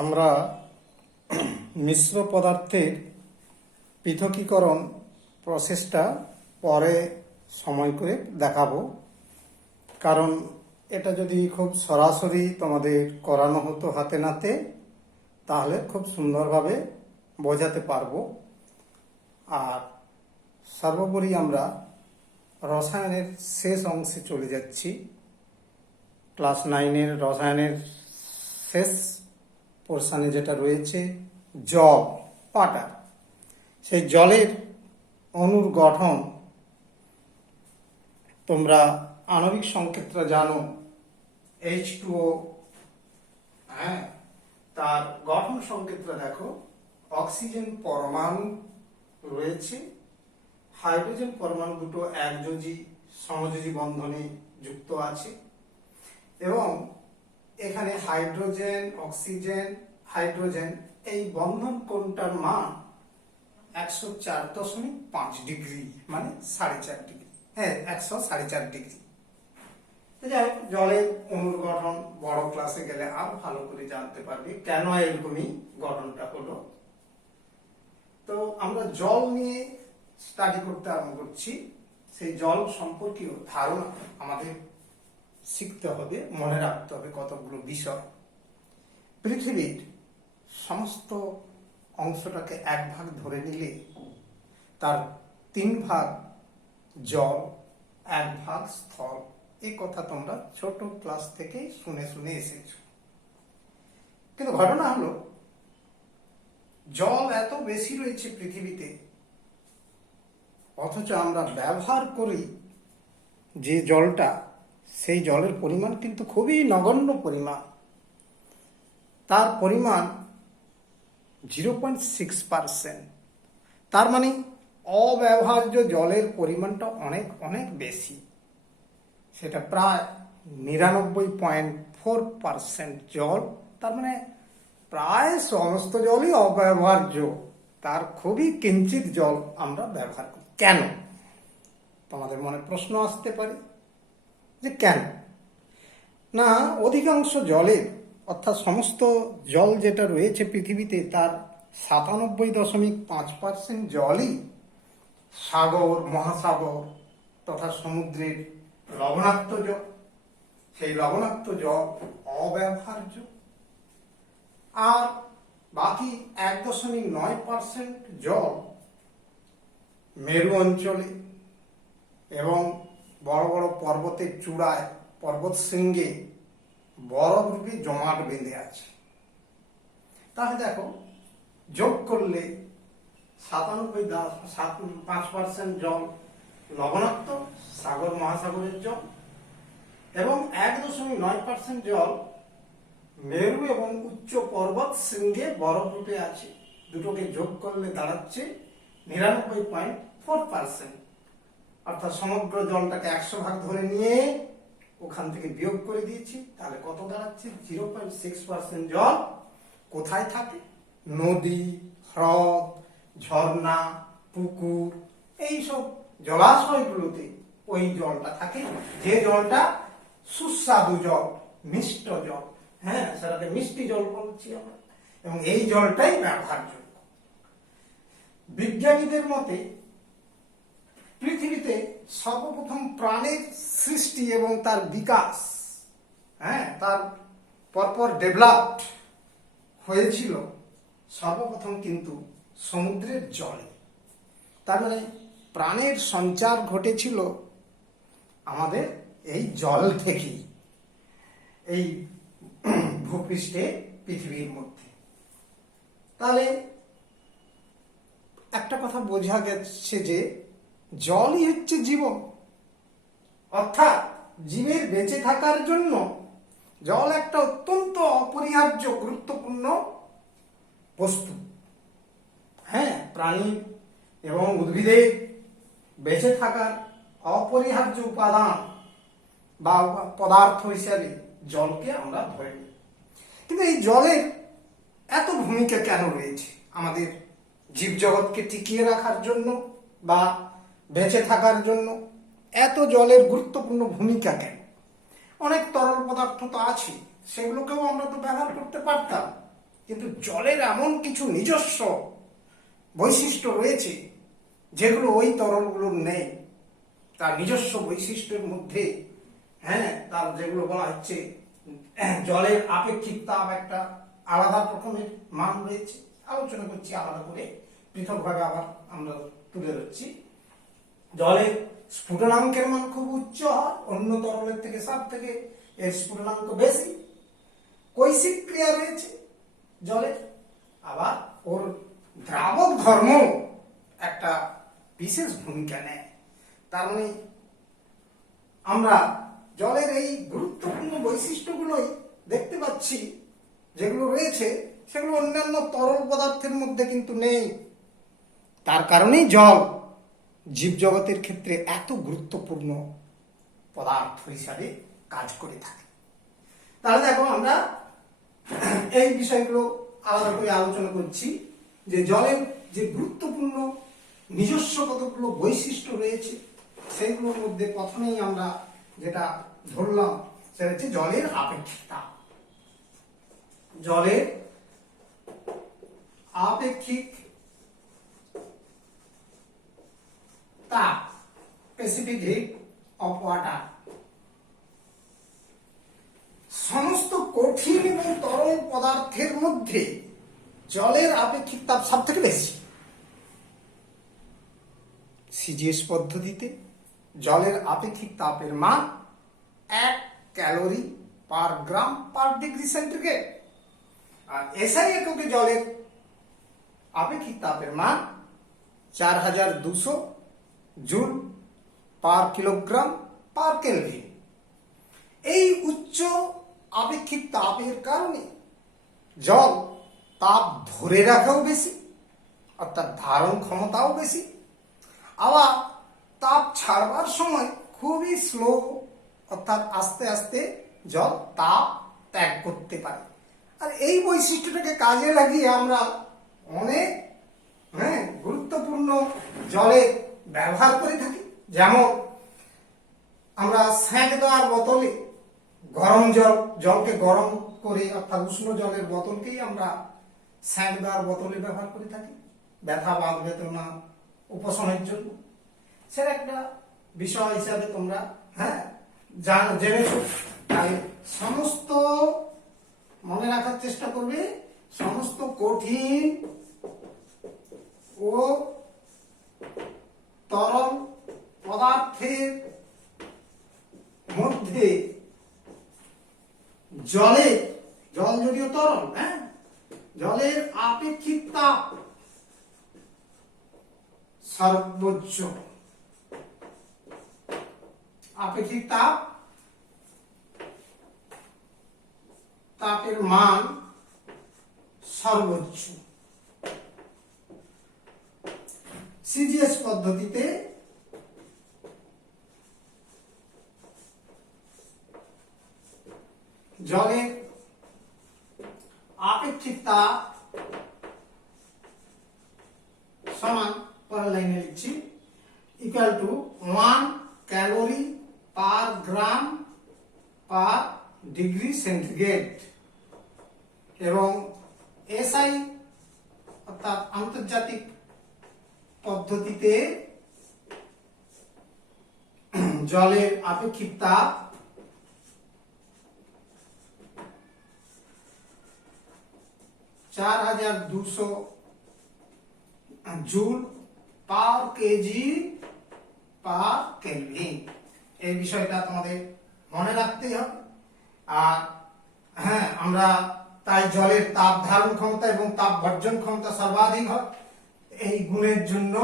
আমরা মিশ্র পদার্থের পৃথকীকরণ প্রসেসটা পরে সময় করে দেখাবো, কারণ এটা যদি খুব সরাসরি তোমাদের করানো হতো হাতে নাতে তাহলে খুব সুন্দরভাবে বোঝাতে পারবো। আর সর্বোপরি আমরা রসায়নের শেষ অংশে চলে যাচ্ছি। ক্লাস 9-এর রসায়নের শেষ পোর্শনে যেটা রয়েছে জল, ওয়াটার, সেই জলের অণুর গঠন তোমরা আণবিক সংকেতটা জানো, H2O। হ্যাঁ, তার গঠন সংকেতটা দেখো, অক্সিজেন পরমাণু রয়েছে, হাইড্রোজেন পরমাণু দুটো একযোজী সমযোজী বন্ধনে যুক্ত আছে এবং এখানে হাইড্রোজেন, অক্সিজেন, হাইড্রোজেন এই বন্ধন কোণটার মান 104.5 ডিগ্রি, মানে 4.5 ডিগ্রি। হ্যাঁ, 104.5 ডিগ্রি। যাই হোক, জলের অণুর গঠন বড় ক্লাসে গেলে আরো ভালো করে জানতে পারবে কেন এরকমই গঠনটা হলো। তো আমরা জল নিয়ে স্টাডি করতে আরম্ভ করছি। সেই জল সম্পর্কীয় ধারণা আমাদের শিখতে হবে, মনে রাখতে হবে কতগুলো বিষয়। পৃথিবীর সমস্ত অংশটাকে এক ভাগ ধরে নিলে তার 3 ভাগ জল, 1 ভাগ স্থল। এই কথা তোমরা ছোট ক্লাস থেকে শুনে শুনে এসেছো। কিন্তু ঘটনা হলো, জল এত বেশি রয়েছে পৃথিবীতে, অথচ আমরা ব্যবহার করি যে জলটা, সেই জলের পরিমাণ কিন্তু খুবই নগণ্য পরিমাণ। তার পরিমাণ 0.6%। তার মানে অব্যবহার্য জলের পরিমাণটা অনেক অনেক বেশি। সেটা প্রায় 99.4% জল। তার মানে প্রায় সমস্ত জলই অব্যবহার্য, তার খুবই কিঞ্চিত জল আমরা ব্যবহার করি। কেন? তোমাদের মনে প্রশ্ন আসতে পারে যে কেন না, অধিকাংশ জলের, অর্থাৎ সমস্ত জল যেটা রয়েছে পৃথিবীতে, তার 97.5% জলই সাগর, মহাসাগর তথা সমুদ্রের লবণাক্ত জল। সেই লবণাক্ত জল অব্যবহার্য। আর বাকি 1.9% জল মেরু অঞ্চলে এবং বড় বড় পর্বতের চূড়ায়, পর্বত শৃঙ্গে বরফ রূপে জমাট বেঁধে আছে। তাহলে দেখো, যোগ করলে 97.5% জল লবণাক্ত, সাগর মহাসাগরের জল, এবং 1.9% জল মেরু এবং উচ্চ পর্বত শৃঙ্গে বরফ রূপে আছে। দুটোকে যোগ করলে দাঁড়াচ্ছে 99.4%। অর্থাৎ সমগ্র জলটাকে 100 ভাগ ধরে নিয়ে ওখান থেকে বিয়োগ করে দিয়েছি, তাহলে কত দাঁড়াচ্ছে? 0.6% জল কোথায় থাকে? নদী, হ্রদ, ঝর্ণা, পুকুর, এইসব জলাশয়গুলোতে ওই জলটা থাকে, যে জলটা সুস্বাদু জল, মিষ্ট জল। হ্যাঁ, সেটাকে মিষ্টি জল বলছি আমরা, এবং এই জলটাই ব্যবহারযোগ্য। বিজ্ঞানীদের মতে পৃথিবীতে সর্বপ্রথম প্রাণের সৃষ্টি এবং তার বিকাশ, হ্যাঁ, তার পরপর ডেভেলপড হয়েছিল সর্বপ্রথম কিন্তু সমুদ্রের জলে। তার মানে প্রাণের সঞ্চার ঘটেছিল আমাদের এই জল থেকেই, এই ভূপৃষ্ঠে, পৃথিবীর মধ্যে। তাহলে একটা কথা বোঝা গেছে যে জলই হচ্ছে জীবন। অর্থাৎ জীবের বেঁচে থাকার জন্য জল একটা অত্যন্ত অপরিহার্য গুরুত্বপূর্ণ বস্তু। হ্যাঁ, প্রাণী এবং উদ্ভিদের বেঁচে থাকার অপরিহার্য উপাদান বা পদার্থ হিসাবে জলকে আমরা ধরে নিই। কিন্তু এই জলের এত ভূমিকা কেন রয়েছে আমাদের জীবজগৎকে টিকিয়ে রাখার জন্য বা বেঁচে থাকার জন্য? এত জলের গুরুত্বপূর্ণ ভূমিকা কেন? অনেক তরল পদার্থ তো আছে, সেগুলোকেও আমরা তো ব্যবহার করতে পারতাম, কিন্তু জলের এমন কিছু নিজস্ব বৈশিষ্ট্য রয়েছে যেগুলো ওই তরলগুলোর নেই। তার নিজস্ব বৈশিষ্ট্যের মধ্যে তার যেগুলো বলা হচ্ছে জলের আপেক্ষিক তাপ একটা আলাদা রকমের মান রয়েছে। আলোচনা করছি আলাদা করে, পৃথকভাবে আবার আমরা তুলে ধরছি। জলের স্ফুটনাঙ্কের মান খুব উচ্চ হয়, অন্য তরলের থেকে সব থেকে এর স্ফুটনাঙ্ক বেশি। কৈশিক ক্রিয়া রয়েছে জলের, আবার ওর দ্রাবক ধর্ম একটা বিশেষ ভূমিকা নেয়। তার মানে আমরা জলের এই গুরুত্বপূর্ণ বৈশিষ্ট্যগুলোই দেখতে পাচ্ছি, যেগুলো রয়েছে সেগুলো অন্যান্য তরল পদার্থের মধ্যে কিন্তু নেই। তার কারণেই জল জীবজগতের ক্ষেত্রে এত গুরুত্বপূর্ণ পদার্থ হিসাবে কাজ করে থাকে। তাহলে দেখো, আমরা এই বিষয়গুলো আলাদা করে আলোচনা করছি যে জলের যে গুরুত্বপূর্ণ নিজস্ব কতগুলো বৈশিষ্ট্য রয়েছে, সেইগুলোর মধ্যে প্রথমেই আমরা যেটা ধরলাম সেটা হচ্ছে জলের আপেক্ষিক তাপ। জলের আপেক্ষিক তাপ, স্পেসিফিক হিট অফ ওয়াটার। সমস্ত কঠিন এবং তরল পদার্থের মধ্যে জলের আপেক্ষিক তাপ সব থেকে বেশি। সিজিএস পদ্ধতিতে জলের আপেক্ষিক তাপের মান 1 calorie per gram per degree centigrade. আর এসআই এককে জলের আপেক্ষিক তাপের মান 4200 joule per kilogram per kelvin. এই উচ্চ আপেক্ষিক তাপের কারণে জল তাপ ধরে রাখাও বেশি, অর্থাৎ ধারণ ক্ষমতাও বেশি, আবার তাপ ছাড়বার সময় খুবই স্লো, অর্থাৎ আস্তে আস্তে জল তাপ ত্যাগ করতে পারে। আর এই বৈশিষ্ট্যটাকে কাজে লাগিয়ে আমরা অনেক গুরুত্বপূর্ণ জলে ব্যবহার করে থাকি। যেমন আমরা সেঁক দেওয়ার বোতলে গরম জলকে গরম করে, অর্থাৎ উষ্ণ জলের বোতলকেই আমরা সেঁক দেওয়ার বোতলে ব্যবহার করে থাকি ব্যথা বাত বেদনা উপশমের জন্য। সেটা একটা বিষয় হিসাবে তোমরা জেনেছো। তাই সমস্ত মনে রাখার চেষ্টা করবে, সমস্ত কঠিন ও তরল পদার্থের মধ্যে জল যদিও তরল, জলের আপেক্ষিক তাপ সর্বোচ্চ। আপেক্ষিক তাপের মান সর্বোচ্চ। সিজিএস পদ্ধতিতে জলের আপেক্ষিক তাপ সমান, পরের লাইনে লিখছি, equal to 1 calorie per gram per degree centigrade. এবং এসআই অর্থাৎ আন্তর্জাতিক পদ্ধতিতে জলের আপেক্ষিক তাপ 4200 joule per KG per kelvin. এই বিষয়টা তোমাদের মনে রাখতেই হবে। আর আমরা তাই জলের তাপ ধারণ ক্ষমতা এবং তাপ বর্জন ক্ষমতা সর্বাধিক হয়। এই গুণের জন্য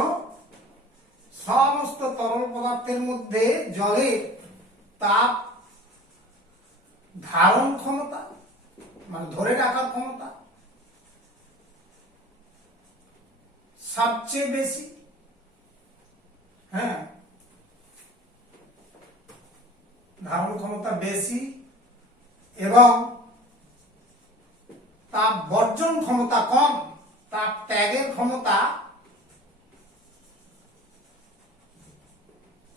সমস্ত তরল পদার্থের মধ্যে জলের তাপ ধারণ ক্ষমতা, মানে ধরে রাখার ক্ষমতা সবচেয়ে বেশি। ধারণ ক্ষমতা বেশি এবং তাপ বর্জন ক্ষমতা কম, তাপ ত্যাগের ক্ষমতা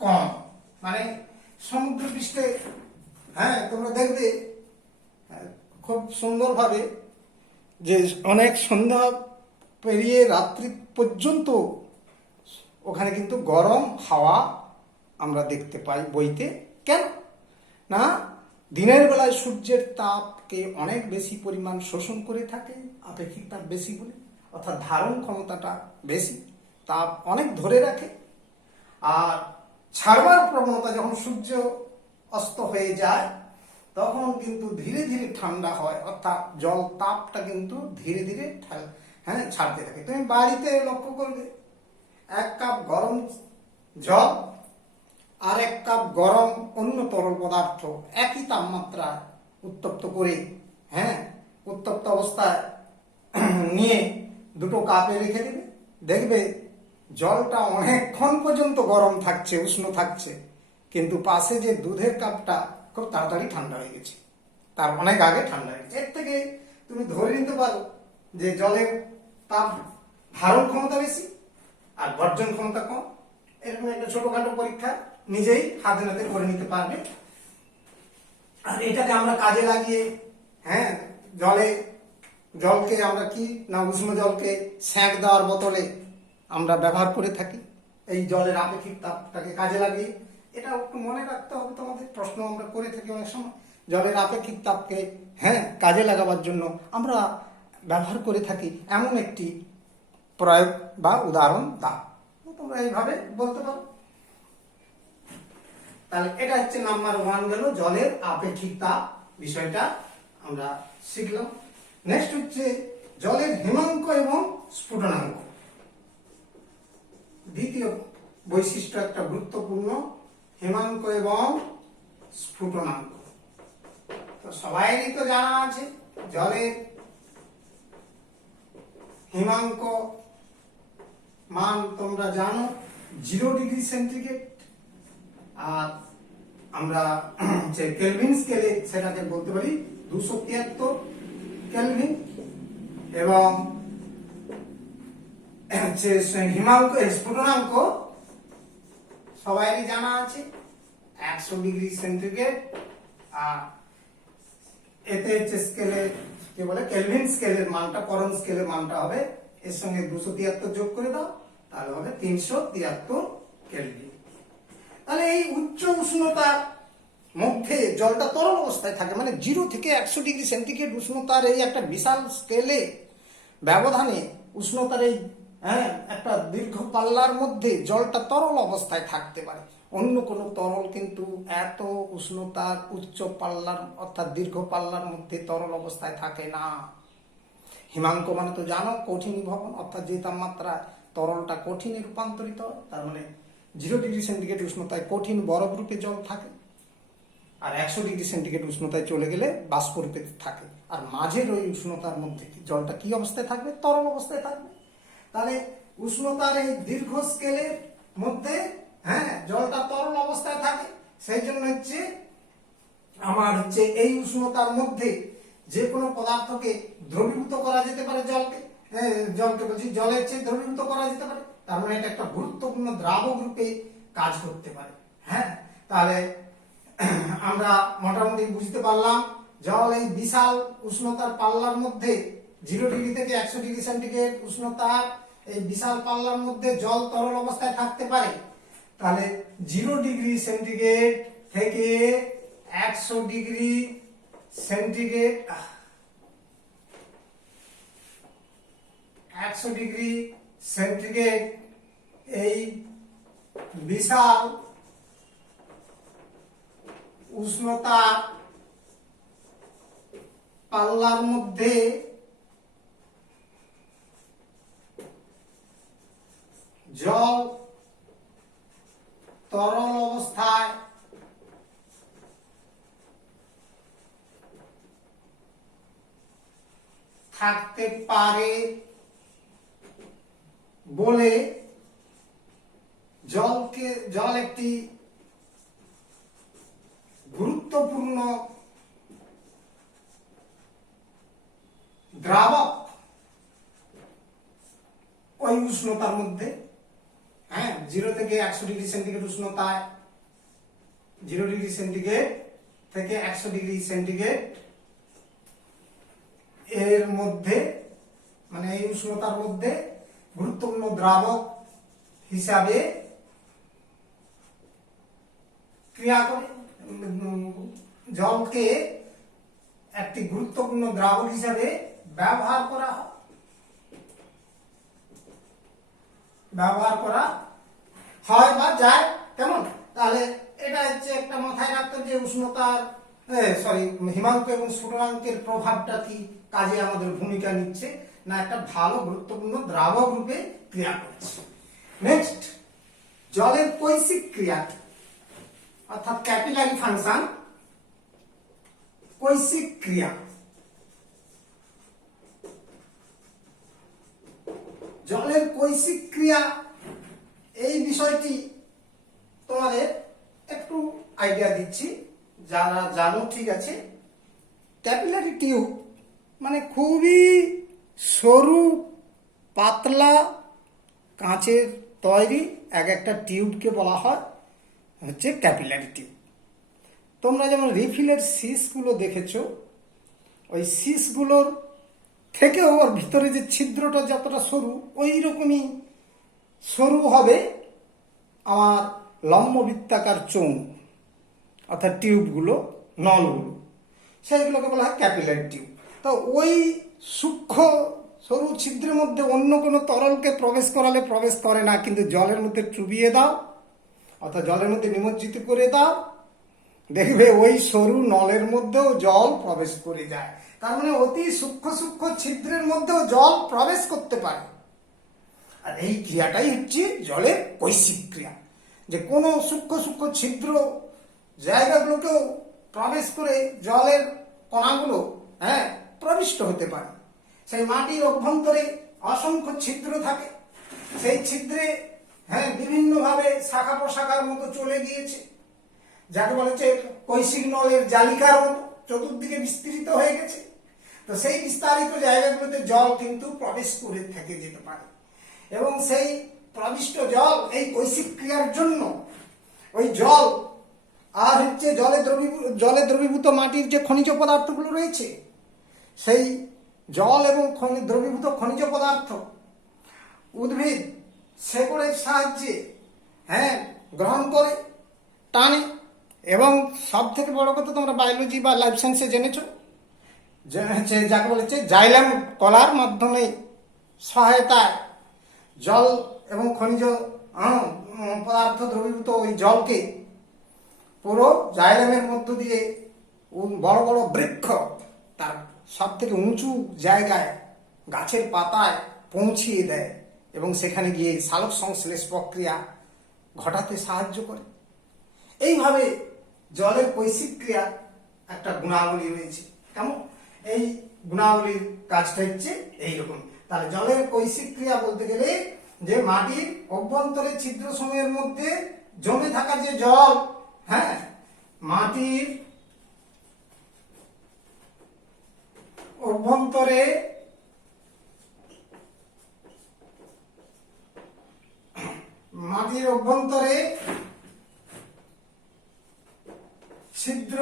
কম। মানে সমুদ্র পৃষ্ঠে তোমরা দেখবে খুব সুন্দরভাবে যে অনেক সন্ধ্যা পেরিয়ে রাত্রি পর্যন্ত ওখানে কিন্তু গরম হাওয়া আমরা দেখতে পাই বইতে। কেন না, দিনের বেলায় সূর্যের তাপকে অনেক বেশি পরিমাণ শোষণ করে থাকে, আপেক্ষিক তাপ বেশি বলে, অর্থাৎ ধারণ ক্ষমতাটা বেশি, তাপ অনেক ধরে রাখে। আর ছাড়বার প্রবণতা যখন সূর্য অস্ত হয়ে যায় তখন কিন্তু ধীরে ধীরে ঠান্ডা হয়, অর্থাৎ জল তাপটা কিন্তু ধীরে ধীরে ছাড়তে থাকে। তুমি বাড়িতে লক্ষ্য করবে, 1 কাপ গরম জল আর 1 কাপ গরম অন্য তরল পদার্থ একই তাপমাত্রা উত্তপ্ত করে, উত্তপ্ত অবস্থায় নিয়ে দুটো কাপে রেখে দেবে, দেখবে জলটা অনেকক্ষণ পর্যন্ত গরম থাকছে, উষ্ণ থাকছে, কিন্তু পাশে যে দুধের কাপটা খুব তাড়াতাড়ি ঠান্ডা হয়ে গেছে, তার অনেক আগে ঠান্ডা হয়ে গেছে। এর থেকে তুমি ধরে নিতে পারো যে জলের তাপ ধারণ ক্ষমতা বেশি আর বর্জন ক্ষমতা কম। এরকম একটা ছোটখাটো পরীক্ষা নিজেই হাতে নাতে করে নিতে পারবে। আর এটাকে আমরা কাজে লাগিয়ে জলকে আমরা কি না, উষ্ণ জলকে সেঁক দেওয়ার বোতলে আমরা ব্যবহার করে থাকি এই জলের আপেক্ষিক তাপটাকে কাজে লাগিয়ে। এটা একটু মনে রাখতে হবে, তোমাদের প্রশ্ন আমরা করে থাকি অনেক সময়, জলের আপেক্ষিক তাপকে কাজে লাগাবার জন্য আমরা ব্যবহার করে থাকি এমন একটি প্রয়োগ বা উদাহরণ দাও, তোমরা এইভাবে বলতে পারো। তাহলে এটা হচ্ছে নাম্বার 1 গেল জলের আপেক্ষিক তাপ বিষয়টা আমরা শিখলাম। নেক্সট হচ্ছে জলের হিমাঙ্ক এবং স্ফুটনাঙ্ক। দ্বিতীয় বৈশিষ্ট্য একটা গুরুত্বপূর্ণ, হিমাঙ্ক এবং স্ফুটনাঙ্ক। তো সবাইরই তো জানা আছে জলের হিমাঙ্ক মান তোমরা জানো 0 ডিগ্রি সেন্টিগ্রেড, আর আমরা যে কেলভিন স্কেলে সেটাকে বলতে পারি 273 কেলভিন, এবং হিমাঙ্ক স্ফুটনাঙ্ক সবাইরই জানা আছে 100 ডিগ্রি সেন্টিগ্রেড। আর এতে হচ্ছে স্কেলে কি বলে, কেলভিন স্কেলের মানটা, করণ স্কেলের মানটা হবে এর সঙ্গে 273 যোগ করে দাও, তাহলে হবে 373 কেলভিন। তাহলে এই উচ্চ উষ্ণতার মধ্যে জলটা তরল অবস্থায় থাকে, মানে 0 থেকে 100 ডিগ্রি সেন্টিগ্রেড উষ্ণতার এই একটা বিশাল স্কেলে ব্যবধানে উষ্ণতার এই একটা দীর্ঘ পাল্লার মধ্যে জলটা তরল অবস্থায় থাকতে পারে। অন্য কোনো তরল কিন্তু এত উষ্ণতার উচ্চ পাল্লার অর্থাৎ দীর্ঘ পাল্লার মধ্যে তরল অবস্থায় থাকে না। হিমাঙ্ক মানে তো জানো কঠিনীভবন, অর্থাৎ যে তাপমাত্রা তরলটা কঠিনে রূপান্তরিত হয়, তার মানে 0 ডিগ্রি সেন্টিগ্রেড উষ্ণতায় কঠিন বরফ রূপে জল থাকে, আর 100 ডিগ্রি সেন্টিগ্রেড উষ্ণতায় চলে গেলে বাষ্প রূপে থাকে। আর মাঝের ওই উষ্ণতার মধ্যে জলটা কি অবস্থায় থাকবে, তরল অবস্থায় থাকবে। তাহলে উষ্ণতার এই দীর্ঘ স্কেলের মধ্যে জলটা তরল অবস্থায় থাকে, সেই জন্য হচ্ছে আমার হচ্ছে এই উষ্ণতার মধ্যে যে কোনো পদার্থকে দ্রবীভূত করা যেতে পারে, জলকে বলছি জলের চেয়ে দ্রবীভূত করা যেতে পারে, তার মানে এটা একটা গুরুত্বপূর্ণ দ্রাবক রূপে কাজ করতে পারে। তাহলে আমরা মোটামুটি বুঝতে পারলাম জল এই বিশাল উষ্ণতার পাল্লার মধ্যে 0 ডিগ্রি থেকে 100 ডিগ্রি সেন্টিগ্রেড উষ্ণতার এই বিশাল পাল্লার মধ্যে জল তরল অবস্থায় থাকতে পারে। তাহলে 0 ডিগ্রি সেন্টিগ্রেড থেকে 100 ডিগ্রি সেন্টিগ্রেড 100 ডিগ্রি সেন্টিগ্রেড এই বিশাল উষ্ণতা পাল্লার মধ্যে জল তরল অবস্থায় থাকতে পারে বলে জল একটি গুরুত্বপূর্ণ দ্রাবক ওই উষ্ণতার মধ্যে 0 থেকে 100 ডিগ্রি সেন্টিগ্রেড উষ্ণতায় 0 ডিগ্রি সেন্টিগ্রেড থেকে 100 ডিগ্রি সেন্টিগ্রেড এর মধ্যে মানে এই উষ্ণতার মধ্যে গুরুত্বপূর্ণ দ্রাবক হিসাবে ক্রিয়া করে, জলকে একটি গুরুত্বপূর্ণ দ্রাবক হিসাবে ব্যবহার করা হয় বা যায়। কেমন? তাহলে এটা হচ্ছে একটা মাথায় রাখতে যে উষ্ণতার হিমাঙ্ক এবং স্ফুটনাঙ্কের প্রভাবটা কি কাজে আমাদের ভূমিকা নিচ্ছে, না একটা ভালো গুরুত্বপূর্ণ দ্রাবক রূপে ক্রিয়া করছে। নেক্সট, জলের কৈশিক ক্রিয়া অর্থাৎ ক্যাপিলারি ফাংশন, কৈশিক ক্রিয়া। জলের কৈশিক ক্রিয়া এই বিষয়টি তোমাদের একটু আইডিয়া দিচ্ছি, যারা জানো ঠিক আছে। ক্যাপিলারি টিউব মানে খুবই সরু পাতলা কাঁচের তৈরি এক একটা টিউবকে বলা হয় হচ্ছে ক্যাপিলারি টিউব। তোমরা যেমন রিফিলের সিসগুলো দেখেছো, ওই সিসগুলোর থেকেও ওর ভিতরে যে ছিদ্রটা যতটা সরু, ওই রকমই সরু হবে আমার লম্ববৃত্তাকার চোঙ অর্থাৎ টিউবগুলো, নলগুলো, সেইগুলোকে বলা হয় ক্যাপিলারি টিউব। তো ওই সূক্ষ্ম সরু ছিদ্রের মধ্যে অন্য কোনো তরলকে প্রবেশ করালে প্রবেশ করে না, কিন্তু জলের মধ্যে চুবিয়ে দাও অর্থাৎ জলের মধ্যে নিমজ্জিত করে দাও, দেখবে ওই সরু নলের মধ্যেও জল প্রবেশ করে যায়। তার মানে অতি সূক্ষ্ম সূক্ষ্ম ছিদ্রের মধ্যেও জল প্রবেশ করতে পারে। আর এই ক্রিয়াটাই হচ্ছে জলের কৈশিক ক্রিয়া, যে কোনো সূক্ষ্ম সূক্ষ্ম ছিদ্র জায়গাগুলোকেও প্রবেশ করে জলের কণাগুলো প্রবিষ্ট হতে পারে। সেই মাটির অভ্যন্তরে অসংখ্য ছিদ্র থাকে, সেই ছিদ্রে বিভিন্নভাবে শাখা প্রশাখার মতো চলে গিয়েছে, যাকে বলা হচ্ছে কৈশিক নলের জালিকার মতো চতুর্দিকে বিস্তৃত হয়ে গেছে। তো সেই বিস্তারিত জায়গাগুলোতে জল কিন্তু প্রবেশ করে থেকে যেতে পারে, এবং সেই প্রবিষ্ট জল এই কৈশিক ক্রিয়ার জন্য ওই জল আর হচ্ছে জলে দ্রবীভূত মাটির যে খনিজ পদার্থগুলো রয়েছে, সেই জল এবং দ্রবীভূত খনিজ পদার্থ উদ্ভিদ শেকড়ের সাহায্যে গ্রহণ করে, টানে। এবং সব থেকে বড় কথা, তোমরা বায়োলজি বা লাইফ সায়েন্সে জেনেছো যাকে বলেছে জাইলাম কলার মাধ্যমে সহায়তায় জল এবং খনিজ পদার্থ দ্রবীভূত ওই জলকে পুরো জাইলামের মধ্য দিয়ে বড় বড় বৃক্ষ তার সব থেকে উঁচু জায়গায় গাছের পাতায় পৌঁছিয়ে দেয় এবং সেখানে গিয়ে সালোক সংশ্লেষ প্রক্রিয়া ঘটাতে সাহায্য করে। এইভাবে জলের কৈশিক ক্রিয়া একটা গুণাবলী রয়েছে। কেমন? এই গুণাবলীর কাজটা হচ্ছে এইরকম। তাহলে জলের কৈশিক ক্রিয়া বলতে গেলে যে মাটির অভ্যন্তরে ছিদ্র সমূহের মধ্যে জমে থাকা যে জল, মাটির অভ্যন্তরে ছিদ্র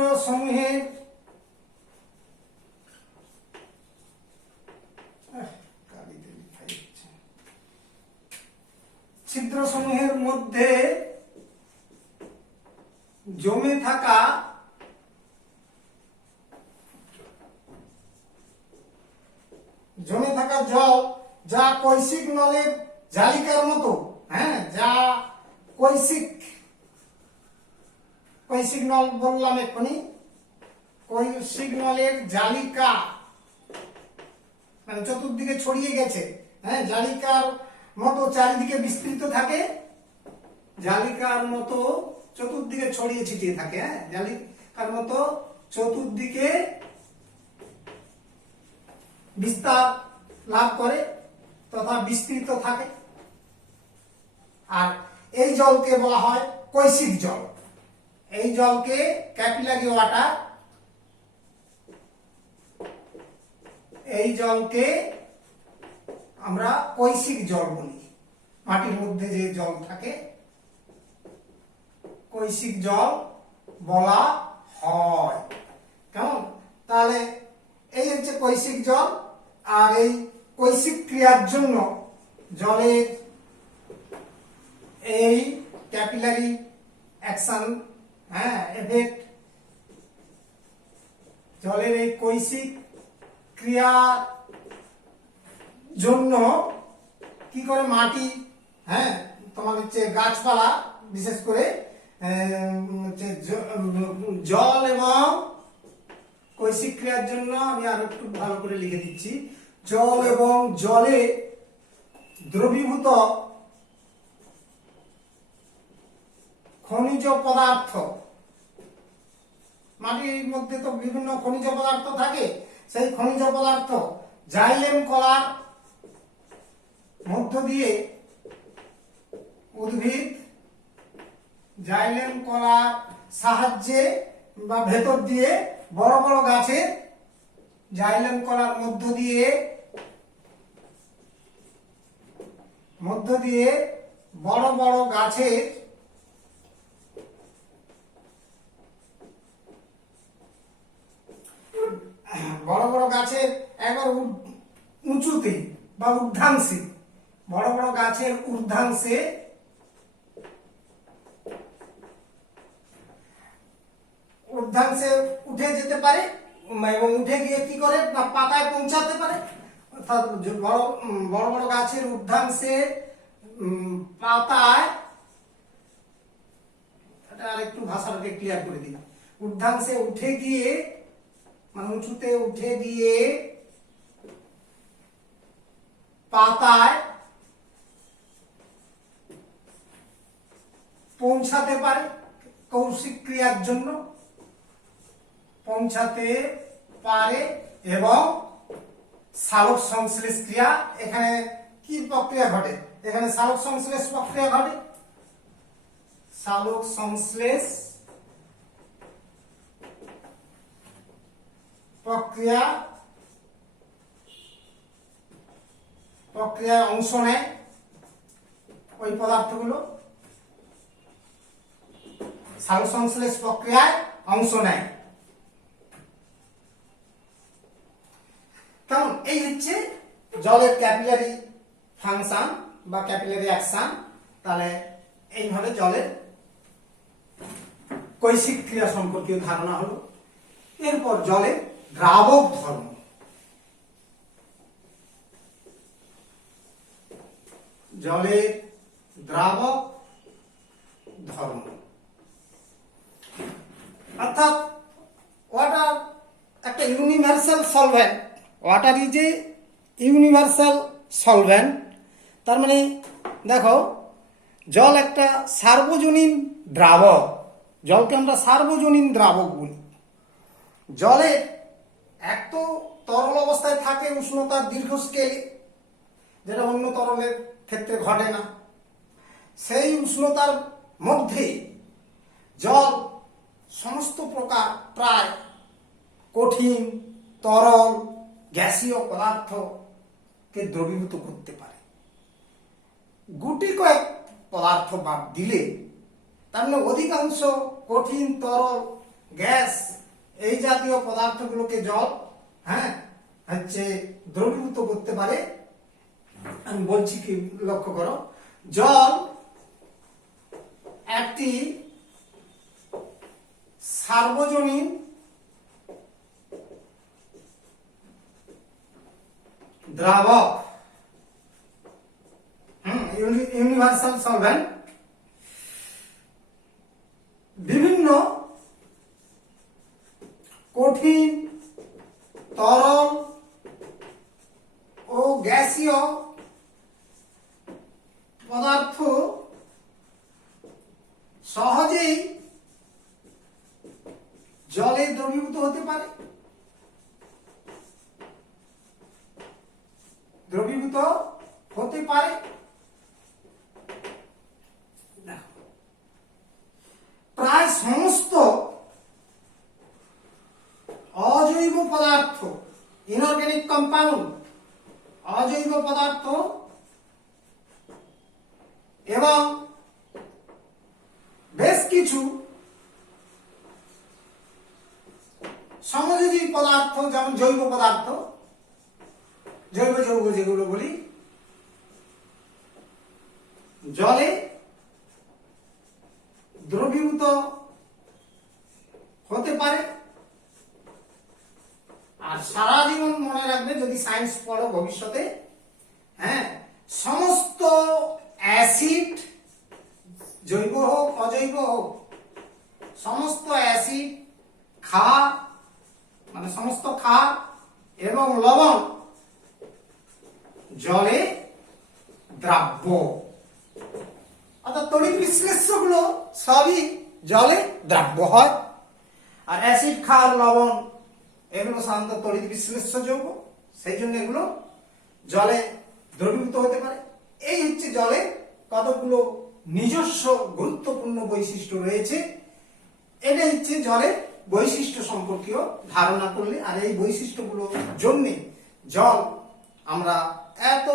সমূহের মধ্যে জমে থাকা জল, যা কৈশিক নলের জালিকার মতো, যা কৈশিক নল বললাম এক্ষুনি, কৈশিক নলের জালিকা মানে চতুর্দিকে ছড়িয়ে গেছে, জালিকার মতো চারিদিকে বিস্তৃত থাকে, জালিকার মতো চতুর্দিকে ছড়িয়ে ছিটিয়ে থাকে, জালিকার মতো চতুর্দিকে বিস্তার লাভ করে তথা বিস্তৃত থাকে। আর এই জলকে বলা হয় কৈশিক জল। এই জলকে ক্যাপিলারি ওয়াটার, এই জলকে আমরা কৈশিক জল বলি। মাটির মধ্যে যে জল থাকে কৈশিক জল বলা হয়। কেমন? তাহলে এই হচ্ছে কৈশিক জল। আর এই কৈশিক ক্রিয়ার জন্য জলের এই ক্যাপিলারি অ্যাকশন, হ্যাঁ, এফেক্ট, জলের এই কৈশিক ক্রিয়ার জন্য কি করে মাটি, হ্যাঁ, তোমার হচ্ছে গাছপালা, বিশেষ করে জল এবং কৈশিক ক্রিয়ার জন্য আমি আরো একটু ভালো করে লিখে দিচ্ছি, জল এবং জলে দ্রবীভূত খনিজ পদার্থ, মাটির মধ্যে তো বিভিন্ন খনিজ পদার্থ থাকে, সেই খনিজ পদার্থ জাইলেম কলার মধ্য দিয়ে উদ্ভিদ জাইলেম কলার সাহায্যে বা ভেতর দিয়ে বড় বড় গাছের জাইলেম কলার মধ্য দিয়ে বড় বড় গাছের একবার উঁচুতে বা ঊর্ধ্বাংশে, বড় বড় গাছের ঊর্ধ্বাংশে উঠে যেতে পারে এবং উঠে গিয়ে কি করে না পাতায় পৌঁছাতে পারে। অর্থাৎ বড় বড় গাছের ঊর্ধ্বাংশে পাতায়, এটা আর একটু ভাষাটাকে ক্লিয়ার করে দিই, ঊর্ধ্বাংশে উঠে গিয়ে মানে উঁচুতে উঠে গিয়ে পাতায় পৌঁছাতে পারে, কৌশিক ক্রিয়ার জন্য পৌঁছাতে পারে। এবং সালোক সংশ্লেষ ক্রিয়া, এখানে কি প্রক্রিয়া ঘটে, এখানে সালোক সংশ্লেষ প্রক্রিয়া ঘটে, সালোক সংশ্লেষ প্রক্রিয়ায় অংশ নেয় ওই পদার্থগুলো, সালোক সংশ্লেষ প্রক্রিয়ায় অংশ নেয়। কেমন, এই হচ্ছে জলের ক্যাপিলারি ফাংশন বা ক্যাপিলারি অ্যাকশন। তাহলে এইভাবে জলের কৈশিক ক্রিয়া সম্পর্কীয় ধারণা হলো। এরপর জলের দ্রাবক ধর্ম। জলের দ্রাবক ধর্ম অর্থাৎ ওয়াটার একটা universal solvent, water is a universal solvent. তার মানে দেখো, জল একটা সার্বজনীন দ্রাবক, জলকে আমরা সার্বজনীন দ্রাবক বলি। জলে এক তো তরল অবস্থায় থাকে উষ্ণতার দীর্ঘ স্কেলে, যেটা অন্য তরলের ক্ষেত্রে ঘটে না। সেই উষ্ণতার মধ্যে জল সমস্ত প্রকার প্রায় কঠিন, তরল, গ্যাসীয় পদার্থকে দ্রবীভূত করতে পারে। গুটি কয়েক পদার্থ বাদ দিলে তার মানে অধিকাংশ কঠিন, তরল, গ্যাস এই জাতীয় পদার্থগুলোকে জল, হ্যাঁ, হচ্ছে দ্রবীভূত করতে পারে। আমি বলছি কি, লক্ষ্য করো, জল একটি সার্বজনীন দ্রাবক, ইউনিভার্সাল সলভেন্ট। বিভিন্ন কঠিন, তরল ও গ্যাসীয় পদার্থ সহজেই জলে দ্রবীভূত হতে পারে, প্রায় সমস্ত অজৈব পদার্থ, ইনঅর্গানিক কম্পাউন্ড, অজৈব পদার্থ এবং বেশ কিছু সমযোজী পদার্থ যেমন জৈব পদার্থ, জৈব যৌগ যেগুলো বলি, জলে দ্রবীভূত হতে পারে। আর সারা জীবন মনে রাখবে যদি সায়েন্স পড়ো ভবিষ্যতে, হ্যাঁ, সমস্ত অ্যাসিড, জৈব হোক অজৈব হোক, সমস্ত অ্যাসিড, ক্ষার মানে সমস্ত ক্ষার এবং লবণ জলে দ্রাব্য। অর্থাৎ তড়িৎ বিশ্লেষ্যগুলো সবই জলে দ্রাব্য হয়। আর অ্যাসিড, ক্ষার, লবণ এগুলো সাধারণত তড়িৎ বিশ্লেষ্য যৌগ, সেই জন্য এগুলো জলে দ্রবীভূত হতে পারে। এই হচ্ছে জলের কতগুলো নিজস্ব গুরুত্বপূর্ণ বৈশিষ্ট্য রয়েছে। এটা হচ্ছে জলের বৈশিষ্ট্য সম্পর্কীয় ধারণা করলে। আর এই বৈশিষ্ট্যগুলোর জন্য জল আমরা এত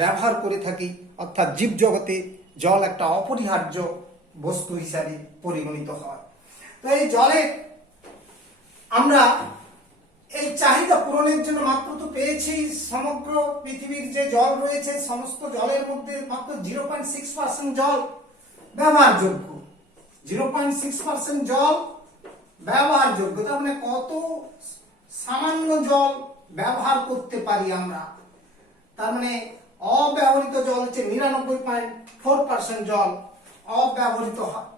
ব্যবহার করে থাকি, অর্থাৎ জীবজগতে জল একটা অপরিহার্য বস্তু হিসাবে পরিগণিত হয়। তো এই জলের আমরা এই চাহিদা পূরণের জন্য মাত্র তো পেয়েছি, সমগ্র পৃথিবীর যে জল রয়েছে সমস্ত জলের মধ্যে মাত্র 0.6% জল ব্যবহারযোগ্য। 0.6% জল ব্যবহারযোগ্য, তার মানে কত সামান্য জল ব্যবহার করতে পারি আমরা। তার মানে অব্যবহৃত জল হচ্ছে 99.4% জল অব্যবহৃত হয়।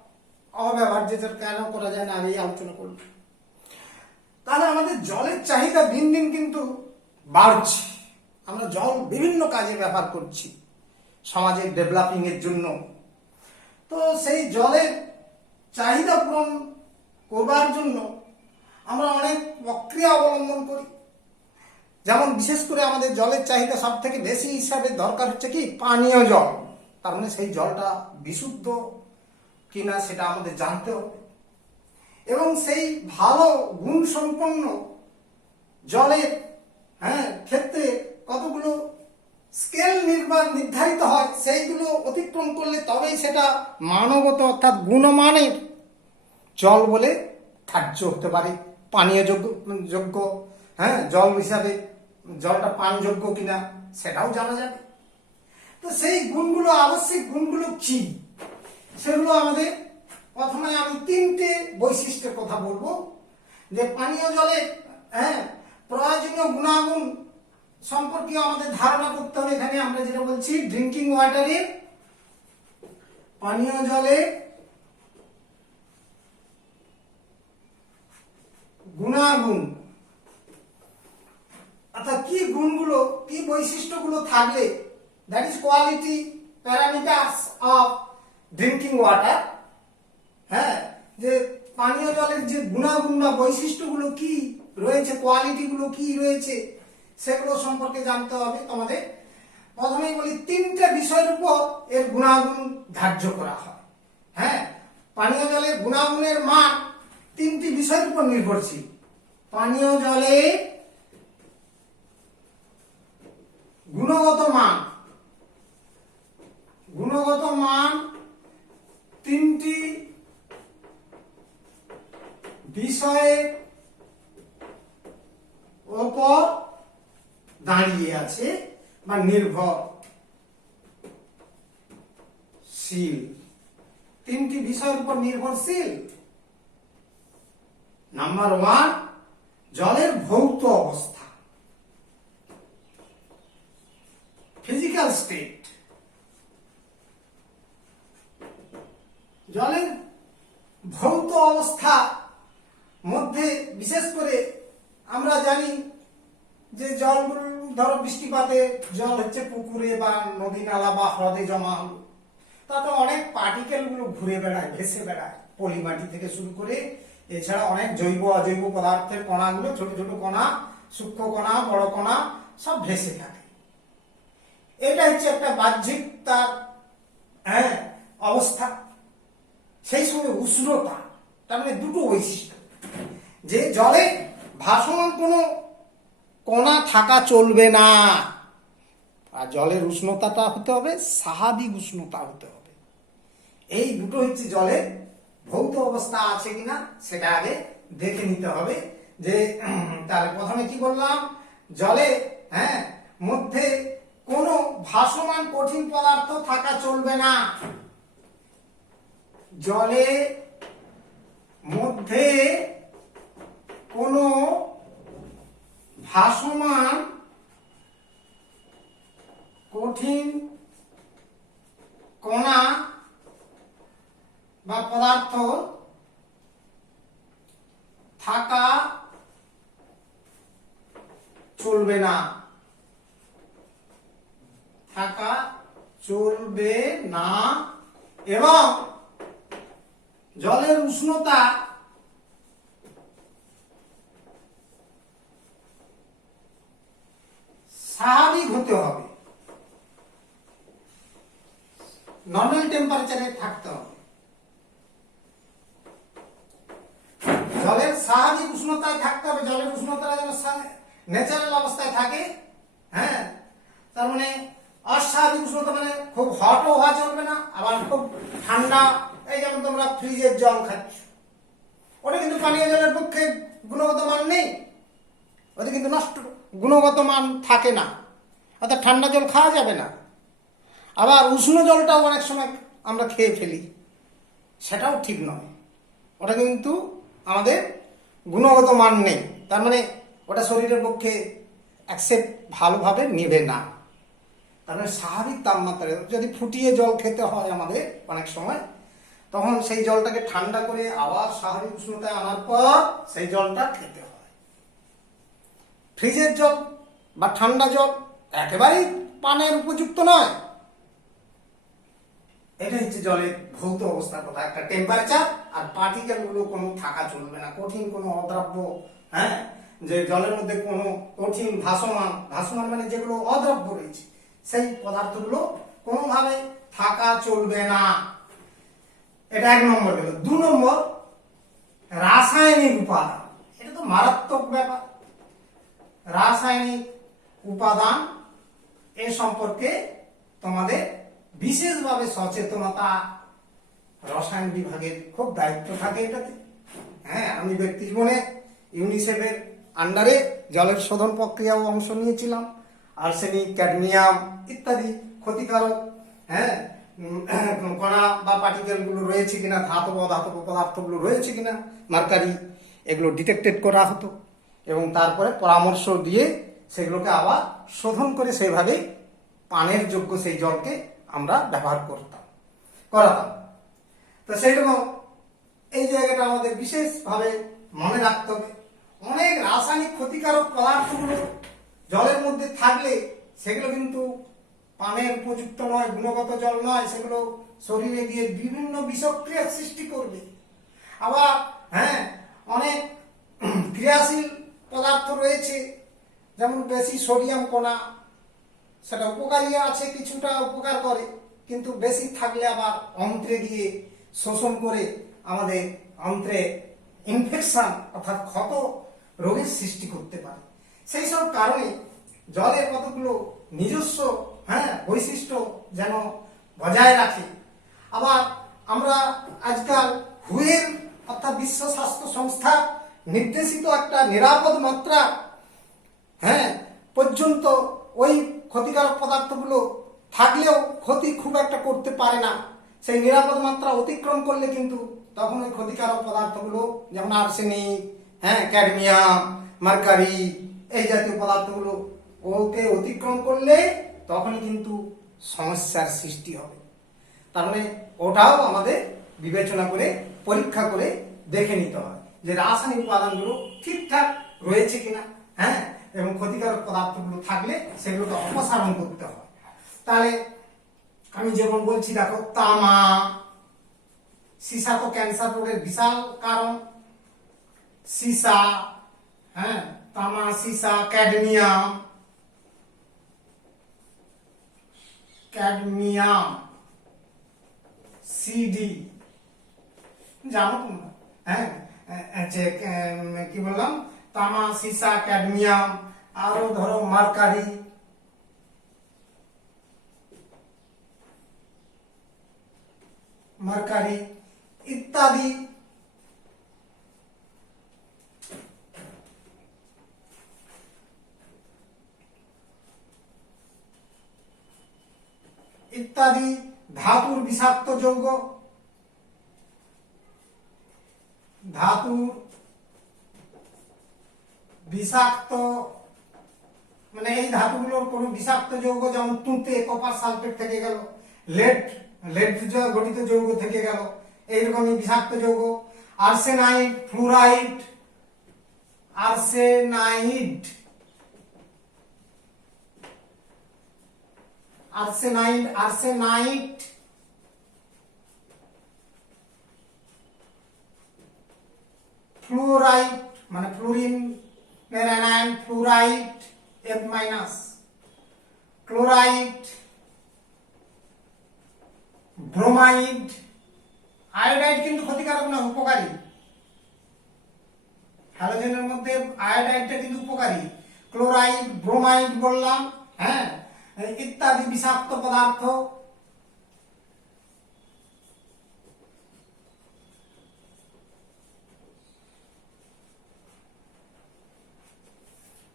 অব্যবহার্য জল কেন করা যায় না আমি আলোচনা করব। তাহলে আমাদের জলের চাহিদা দিন দিন কিন্তু বাড়ছে। আমরা জল বিভিন্ন কাজে ব্যবহার করছি, সমাজের ডেভেলপিং এর জন্য। তো সেই জলের চাহিদা পূরণ করবার জন্য আমরা অনেক প্রক্রিয়া অবলম্বন করি। যেমন বিশেষ করে আমাদের জলের চাহিদা সব থেকে বেশি হিসাবে দরকার হচ্ছে কি পানীয় জল। তার মানে সেই জলটা বিশুদ্ধ কিনা সেটা আমাদের জানতে হবে, এবং সেই ভালো গুণ সম্পন্ন জলের ক্ষেত্রে কতগুলো স্কেল নির্ধারিত হয়, সেইগুলো অতিক্রম করলে তবেই সেটা মানগত অর্থাৎ গুণমানের জল বলে ধার্য হতে পারে, পানীয় যোগ্য জল হিসাবে জলটা পানযোগ্য কিনা সেটাও জানা যাবে। তো সেই গুণগুলো, আবশ্যিক গুণগুলো কি, সেগুলো আমাদের প্রথমে আমি তিনটে বৈশিষ্ট্যের কথা বলবো। যে পানীয় জলের প্রয়োজনীয় গুণাগুণ সম্পর্কে আমাদের ধারণা করতে হবে। এখানে আমরা যেটা বলছি ড্রিঙ্কিং ওয়াটারে, পানীয় জলে গুণাগুণ, অর্থাৎ কি গুণগুলো, কি বৈশিষ্ট্যগুলো থাকলে, that is quality parameters of drinking water. যে পানীয় জলের যে গুণাগুণ বা বৈশিষ্ট্যগুলো কি রয়েছে, কোয়ালিটিগুলো কি রয়েছে, সেগুলো সম্পর্কে জানতে হবে তোমাদের। প্রথমেই বলি তিনটা বিষয়ের উপর এর গুণাগুণ ধার্য করা হয়। পানীয় জলের গুণাগুণের মান তিনটি বিষয়ের উপর নির্ভরশীল। পানীয় জলের গুণগত মান, গুণগত মান তিনটি বিষয়ের উপর দাঁড়িয়ে আছে বা নির্ভরশীল। তিনটি বিষয়ের উপর নির্ভরশীল। নাম্বার 1, জলের ভৌত অবস্থা, ফিজিক্যাল স্টেট। জলের ভৌত অবস্থা মধ্যে বিশেষ করে আমরা জানি যে জলগুলো ধরো বৃষ্টিপাতে জল হচ্ছে পুকুরে বা নদী নালা বা হ্রদে জমা হলো, তাতে অনেক পার্টিকেল গুলো ঘুরে বেড়ায়, ভেসে বেড়ায়, পলিমাটি থেকে শুরু করে এছাড়া অনেক জৈব অজৈব পদার্থের কণাগুলো, ছোট ছোট কণা, সূক্ষ্ম কণা, বড় কণা সব ভেসে থাকে। এটা হচ্ছে একটা বাহ্যিক তার অবস্থা। সেই সময় উষ্ণতা, তার মানে দুটো বৈশিষ্ট্য, যে জলে ভাসমান কোনো কণা থাকা চলবে না, আর জলের উষ্ণতাটা হতে হবে স্বাভাবিক উষ্ণতা হতে হবে। এই দুটো হচ্ছে জলের ভৌত অবস্থা আছে কিনা সেটা আগে দেখে নিতে হবে, যে তাহলে প্রথমে কি বললাম, জলে মধ্যে কোনো ভাসমান কঠিন পদার্থ থাকা চলবে না। জলে মধ্যে কোনো ভাসমান কঠিন কণা বা পদার্থ থাকা চলবে না, থাকা চলবে না। এবং জলের উষ্ণতা স্বাভাবিক হতে হবে, নর্মাল টেম্পারেচারে থাকতে হবে। জলের স্বাভাবিক উষ্ণতায় থাকতে হবে, জলের উষ্ণতা যেন ন্যাচারাল অবস্থায় থাকে। তার মানে অস্বাভাবিক উষ্ণতা মানে খুব হটও হওয়া চলবে না, আবার খুব ঠান্ডা। এই যেমন তোমরা ফ্রিজের জল খাচ্ছ, ওটা কিন্তু পানীয় জলের পক্ষে গুণগত মান নেই, ওটা কিন্তু নষ্ট, গুণগত মান থাকে না, অর্থাৎ ঠান্ডা জল খাওয়া যাবে না। আবার উষ্ণ জলটাও অনেক সময় আমরা খেয়ে ফেলি, সেটাও ঠিক নয়, ওটা কিন্তু আমাদের গুণগত মান নেই। তার মানে ওটা শরীরের পক্ষে অ্যাকসেপ্ট ভালোভাবে নেবে না। তার মানে স্বাভাবিক তাপমাত্রায় যদি ফুটিয়ে জল খেতে হয় আমাদের অনেক সময়, তখন সেই জলটাকে ঠান্ডা করে আবার স্বাভাবিক উষ্ণতায় আনার পর সেই জলটা খেতে হয়। ফ্রিজের জল বা ঠান্ডা জল একেবারেই পানের উপযুক্ত নয়। এটা হচ্ছে জলের ভৌত অবস্থার কথা, একটা টেম্পারেচার। আর পার্টিকেল গুলো কোনো থাকা চলবে না, কঠিন কোনো অদ্রাব্য, যে জলের মধ্যে কোনো কঠিন ভাসমান মানে যেগুলো অদ্রাব্য রয়েছে, সেই পদার্থগুলো কোনোভাবে থাকা চলবে না। এটা 1 নম্বর গেল। 2 নম্বর, রাসায়নিক উপাদান। এটা তো মারাত্মক ব্যাপার। রাসায়নিক উপাদান এ সম্পর্কে তোমাদের বিশেষভাবে সচেতনতা, রসায়ন বিভাগের খুব দায়িত্ব থাকে এটাতে। আমি ব্যক্তি জীবনে ইউনিসেফের আন্ডারে জলের শোধন প্রক্রিয়াও অংশ নিয়েছিলাম। আর্সেনিক, ক্যাডমিয়াম ইত্যাদি ক্ষতিকারক কণা বা পার্টিকেল গুলো রয়েছে কিনা, ধাতব অধাতব পদার্থগুলো রয়েছে কিনা, মার্কারি, এগুলো ডিটেক্টেড করা হতো এবং তারপরে পরামর্শ দিয়ে সেগুলোকে আবার শোধন করে সেইভাবে পানের যোগ্য সেই জলকে আমরা ব্যবহার করাতাম। তো সেই রকম এই জায়গাটা আমাদের বিশেষভাবে মনে রাখতে হবে। অনেক রাসায়নিক ক্ষতিকারক পদার্থগুলো জলের মধ্যে থাকলে সেগুলো কিন্তু পানের উপযুক্ত নয়, গুণগত জল নয়, সেগুলো শরীরে গিয়ে বিভিন্ন বিষক্রিয়ার সৃষ্টি করবে। আবার অনেক ক্রিয়াশীল পদার্থ রয়েছে, যেমন বেশি সোডিয়াম কণা, সেটা উপকারী আছে, কিছুটা উপকার করে, কিন্তু বেশি থাকলে আবার অন্ত্রে গিয়ে শোষণ করে আমাদের অন্ত্রে ইনফেকশন অর্থাৎ ক্ষত রোগের সৃষ্টি করতে পারে। সেই সব কারণে জলের কতগুলো নিজস্ব বৈশিষ্ট্য যেন বজায় রাখে। আবার আমরা আজকাল হুয়ের অর্থাৎ বিশ্ব স্বাস্থ্য সংস্থা নির্দেশিত একটা নিরাপদ মাত্রা পর্যন্ত ওই ক্ষতিকারক পদার্থগুলো থাকলেও ক্ষতি খুব একটা করতে পারে না। সেই নিরাপদ মাত্রা অতিক্রম করলে কিন্তু তখন ওই ক্ষতিকারক পদার্থগুলো যেমন আর্সেনিক, ক্যাডমিয়াম, মার্কারি এই জাতীয় পদার্থগুলো ওকে অতিক্রম করলে তখনই কিন্তু সমস্যার সৃষ্টি হবে। তার মানে ওটাও আমাদের বিবেচনা করে পরীক্ষা করে দেখে নিতে হয় যে রাসায়নিক উপাদানগুলো ঠিকঠাক রয়েছে কিনা, এবং ক্ষতিকারক পদার্থগুলো থাকলে সেগুলোকে অপসারণ করতে হয়। তাহলে আমি যেমন বলছি, দেখো তামা, সীসা তো ক্যান্সার রোগের বিশাল কারণ। সীসা, তামা, সীসা, ক্যাডমিয়াম, সিডি, জানো তোমরা? কি বললাম? তামা, সীসা, ক্যাডমিয়াম, আরো ধরো মার্কারি, ইত্যাদি ইত্যাদি ধাতুর বিষাক্ত যৌগ, ধাতুর বিষাক্ত মানে এই ধাতুগুলোর কোনো বিষাক্ত যৌগ, যেমন তুঁতে কপার সালফেট থেকে গেল, লেড গঠিত যৌগ থেকে গেল, এইরকমই বিষাক্ত যৌগ। Arsenide, fluoride, arsenide, arsenide, arsenite, fluoride মানে ফ্লুরিন ম্যানায়ন, fluoride F-, chloride, bromide. Iodide কিন্তু ক্ষতিকারক না, উপকারী। হ্যালোজেনের মধ্যে আয়োডাইডটা কিন্তু উপকারী। ক্লোরাইড, ব্রোমাইড বললাম, হ্যাঁ, ইত্যাদি বিষাক্ত পদার্থ।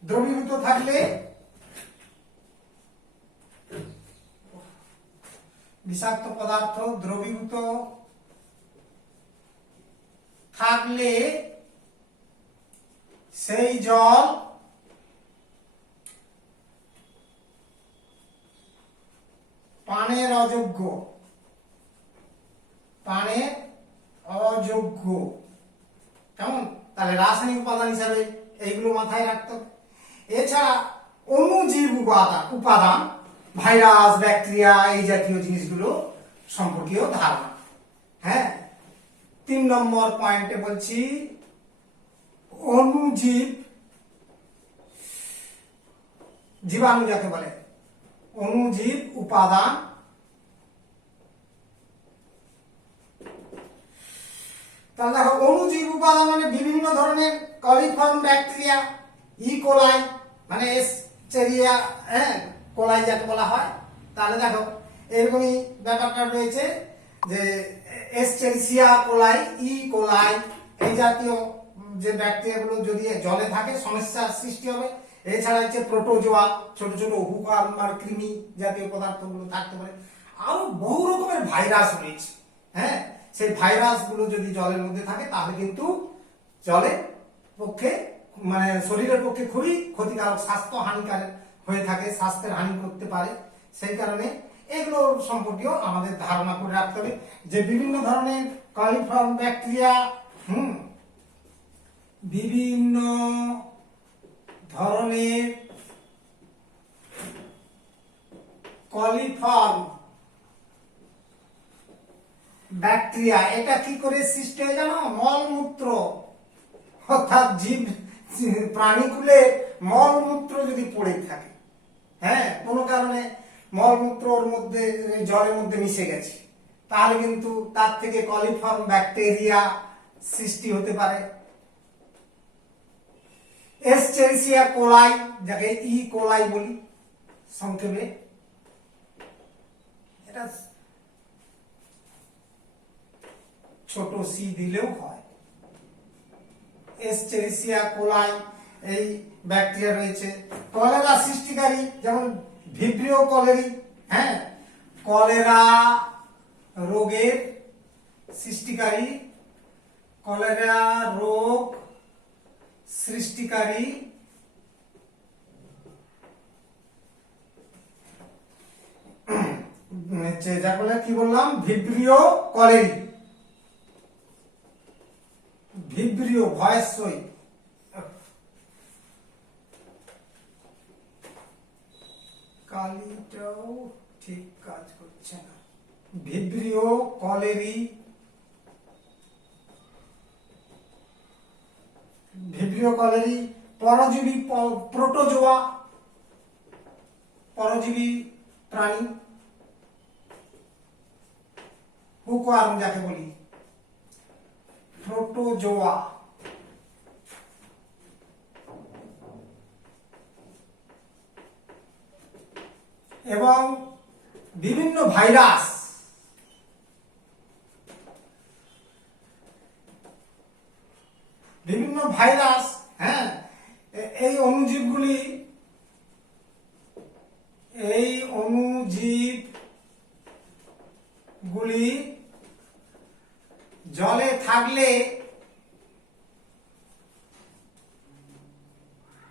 দ্রবীভূত থাকলে বিষাক্ত পদার্থ দ্রবীভূত থাকলে সেই জল পানের অযোগ্য, পানের অযোগ্য। কেমন? তাহলে রাসায়নিক উপাদান হিসাবে এইগুলো মাথায় রাখতে হবে। এছাড়া অণুজীব উপাদান, ভাইরাস, ব্যাকটেরিয়া, এই জাতীয় জিনিসগুলো সম্পর্কেও ধারণা। হ্যাঁ, 3 নম্বর পয়েন্টে বলছি অণুজীব, জীবাণু যাকে বলে, অণুজীব উপাদান। তাহলে দেখো, অণুজীব উপাদান মানে বিভিন্ন ধরনের কলিফর্ম ব্যাকটেরিয়া, কোলাই মানে এসচেরিয়া, হ্যাঁ, কোলাই যাকে বলা হয়। তাহলে দেখো এরকমই ব্যাপারটা রয়েছে যে এসচেরিসিয়া কোলাই, কোলাই, এই জাতীয় যে ব্যাকটেরিয়াগুলো যদি জলে থাকে সমস্যার সৃষ্টি হবে। এছাড়া হচ্ছে প্রোটোজোয়া, ছোট ছোট হুকাম আর কৃমি জাতীয় পদার্থগুলো থাকতে পারে। আরো বহু রকমের ভাইরাস রয়েছে। হ্যাঁ, সেই ভাইরাসগুলো যদি জলের মধ্যে থাকে তাহলে কিন্তু জলের পক্ষে মানে শরীরের পক্ষে খুবই ক্ষতিকারক, স্বাস্থ্য হানিকারক হয়ে থাকে, স্বাস্থ্যের হানি করতে পারে। সেই কারণে এগুলো সম্পর্কেও আমাদের ধারণা করে রাখতে হবে যে বিভিন্ন ধরনের কলিফর্ম ব্যাকটেরিয়া, বিভিন্ন ধরনের কলিফর্ম ব্যাকটেরিয়া, এটা কি করে সৃষ্টি হয় জানো? মলমূত্র, অর্থাৎ জীব প্রাণীকুলে মলমূত্র যদি পড়ে থাকে, হ্যাঁ, কোনো কারণে মলমূত্র ওর মধ্যে জলের মধ্যে মিশে গেছে, তাহলে কিন্তু তার থেকে কলিফর্ম ব্যাকটেরিয়া সৃষ্টি হতে পারে। এসচেরিসিয়া কোলাই, যাকে কোলাই বলি সংক্ষেপে, এটা ছোট সি দিলেও হয়। এসচেরিসিয়া কোলাই এই ব্যাকটেরিয়া রয়েছে। কলেরা সৃষ্টিকারী, যেমন ভিব্রিও কলেরি, হ্যাঁ, কলেরা রোগের সৃষ্টিকারী, কলেরা রোগ সৃষ্টিকারী যা বলে কি বললাম, ভিব্রিও কলেরি, ভিব্রিও ভয়েস সই, কালিটাও ঠিক কাজ করছে না। ভিব্রিও কলেরি, ভিব্রিও কলেরি, পরজীবী প্রোটোজোয়া, পরজীবী প্রাণী, হুকওয়ার্ম যাকে বলি, প্রোটোজোয়া। এবং বিভিন্ন ভাইরাস, বিভিন্ন ভাইরাস, হ্যাঁ, এই অণুজীবগুলি, এই অণুজীব গুলি জলে থাকলে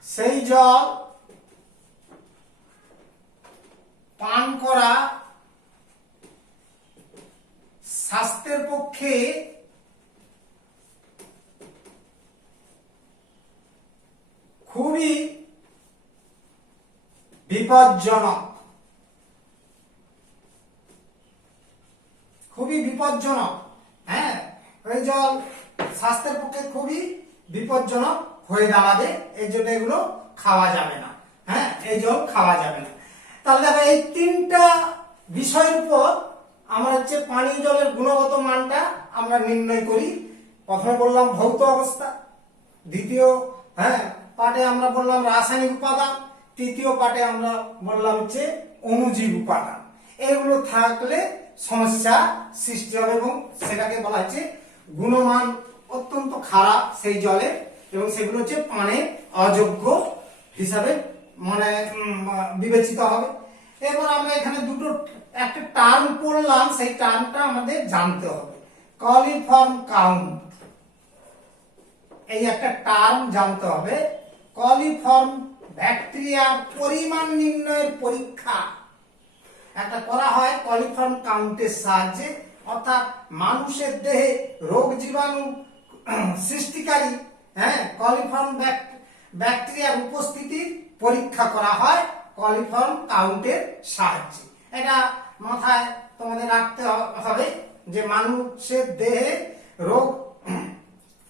সেই জল পান করা স্বাস্থ্যের পক্ষে খুবই বিপজ্জনক। খুবই বিপজ্জনক। হ্যাঁ, ওই জল স্বাস্থ্যের পক্ষে খুবই বিপজ্জনক হয়ে দাঁড়াবে, এই জন্য এগুলো খাওয়া যাবে না। হ্যাঁ, এই জল খাওয়া যাবে না। তাহলে দেখো এই তিনটা বিষয়ের উপর আমরা হচ্ছে পানীয় জলের গুণগত মানটা আমরা নির্ণয় করি। প্রথমে বললাম ভৌত অবস্থা, দ্বিতীয় পাঠে আমরা বললাম রাসায়নিক উপাদান, তৃতীয় পাঠে আমরা বললাম হচ্ছে অণুজীব উপাদান। এগুলো থাকলে সমস্যা সৃষ্টি হবে এবং সেটাকে বলা হচ্ছে গুণমান অত্যন্ত খারাপ সেই জলে, এবং সেগুলো হচ্ছে পানের অযোগ্য হিসাবে মানে বিবেচিত হবে। এবার আমরা এখানে একটা টার্ম পড়লাম, সেই টার্মটা আমাদের জানতে হবে। কলিফর্ম কাউন্ট, এই একটা টার্ম জানতে হবে। কলিফর্ম ব্যাকটেরিয়ার পরিমাণ নির্ণয়ের পরীক্ষা একটা করা হয় কলিফর্ম কাউন্টের সাহায্যে, অর্থাৎ মানুষের দেহে রোগ জীবাণু সৃষ্টিকারী কলিফর্ম ব্যাকটেরিয়ার উপস্থিতির পরীক্ষা করা হয় কলিফর্ম কাউন্টের সাহায্যে। এটা মাথায় তোমাদের রাখতে হবে যে মানুষের দেহে রোগ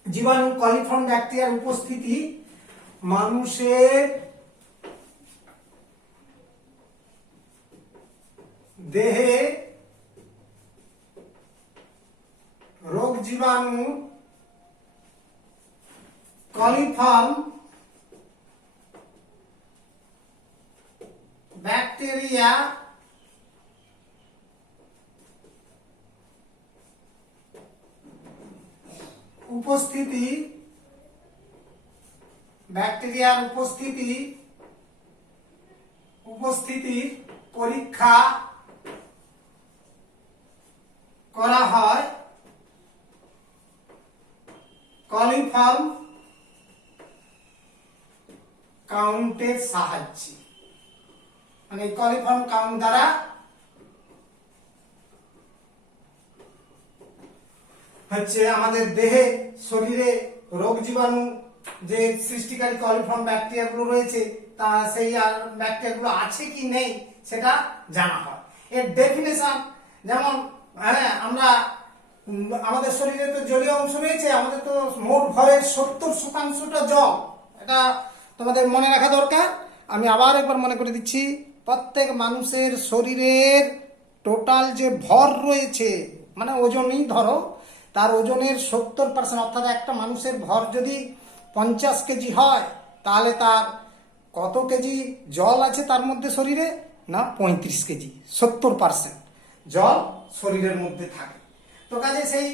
জীবাণু কলিফর্ম ব্যাকটেরিয়ার উপস্থিতি মানুষের দেহে রোগ জীবাণু কলিফর্ম ব্যাকটেরিয়া উপস্থিতি ব্যাকটেরিয়ার উপস্থিতি পরীক্ষা করা হয় কলিফর্ম কাউন্টের সাহায্যে। মানে কলিফর্ম কাউন্ট দ্বারা হচ্ছে আমাদের দেহে শরীরে রোগ জীবাণু যে সৃষ্টিকারী কলিফর্ম ব্যাকটেরিয়া গুলো রয়েছে তা সেই ব্যাকটেরিয়া গুলো আছে কি নেই সেটা জানা হয়। এর ডেফিনেশন যেমন আমরা আমাদের শরীরে তো জলীয় অংশ রয়েছে, আমাদের তো মোট ভরের 70% জল, এটা তোমাদের মনে রাখা দরকার। আমি আবার একবার মনে করে দিচ্ছি, প্রত্যেক মানুষের শরীরের টোটাল যে ভর রয়েছে মানে ওজনই ধরো, তার ওজনের 70% অর্থাৎ একটা মানুষের ভর যদি 50 কেজি হয় তাহলে তার কত কেজি জল আছে তার মধ্যে শরীরে? না 35 কেজি, 70% জল শরীরের মধ্যে থাকে। তো কাজে সেই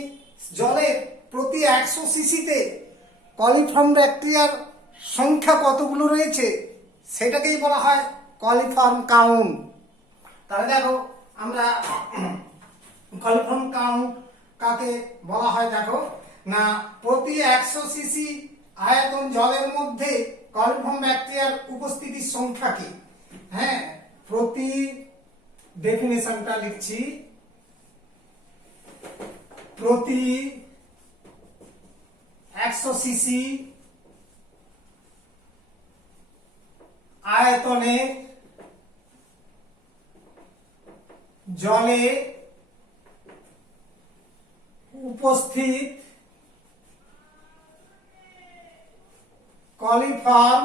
জলের প্রতি 100 সিসিতে কলিফর্ম ব্যাকটেরিয়ার সংখ্যা কতগুলো রয়েছে সেটাকেই বলা হয় কলিফর্ম কাউন্ট। তাহলে দেখো আমরা কলিফর্ম কাউন্ট কাকে বলা হয় দেখো না, প্রতি 100 সিসি আয়তন জলের মধ্যে কলিফর্ম ব্যাকটেরিয়ার উপস্থিতির সংখ্যা কি? প্রতি ডেফিনেশনটা লিখছি, প্রতি 100 সিসি আয়তনে জলে উপস্থিত কলিফর্ম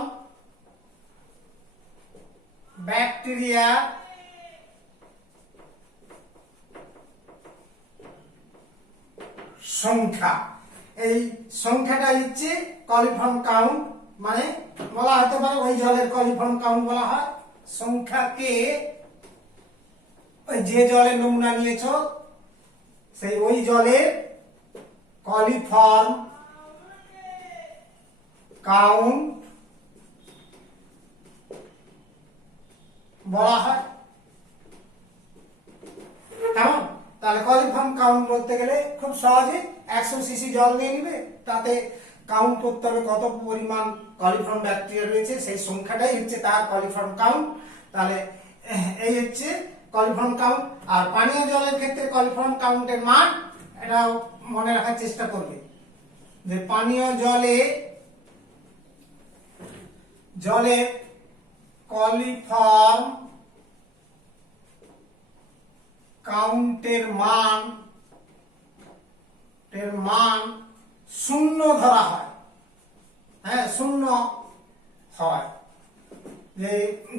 ব্যাকটেরিয়া সংখ্যা, এই সংখ্যাটা হচ্ছে কলিফর্ম কাউন্ট। মানে বলা হতে পারে ওই জলের কলিফর্ম কাউন্ট বলা হয় সংখ্যাকে, ওই যে জলের নমুনা নিয়েছো সেই ওই জলের কলিফর্ম কাউন্ট বলা হয়। কেমন? তাহলে কলিফর্ম কাউন্ট বলতে গেলে খুব সহজে 100 সিসি জল নিয়ে নিবে, তাতে কাউন্ট করতে হবে কত পরিমাণ কলিফর্ম ব্যাকটেরিয়া রয়েছে, সেই সংখ্যাটাই হচ্ছে তার কলিফর্ম কাউন্ট। তাহলে এই হচ্ছে কলিফর্ম কাউন্ট। আর পানীয় জলের ক্ষেত্রে কলিফর্ম কাউন্টের মান এটা মনে রাখার চেষ্টা করবে যে পানীয় জলে কলিফর্ম কাউন্টের মান 0 ধরা হয়। হ্যাঁ, 0 হয়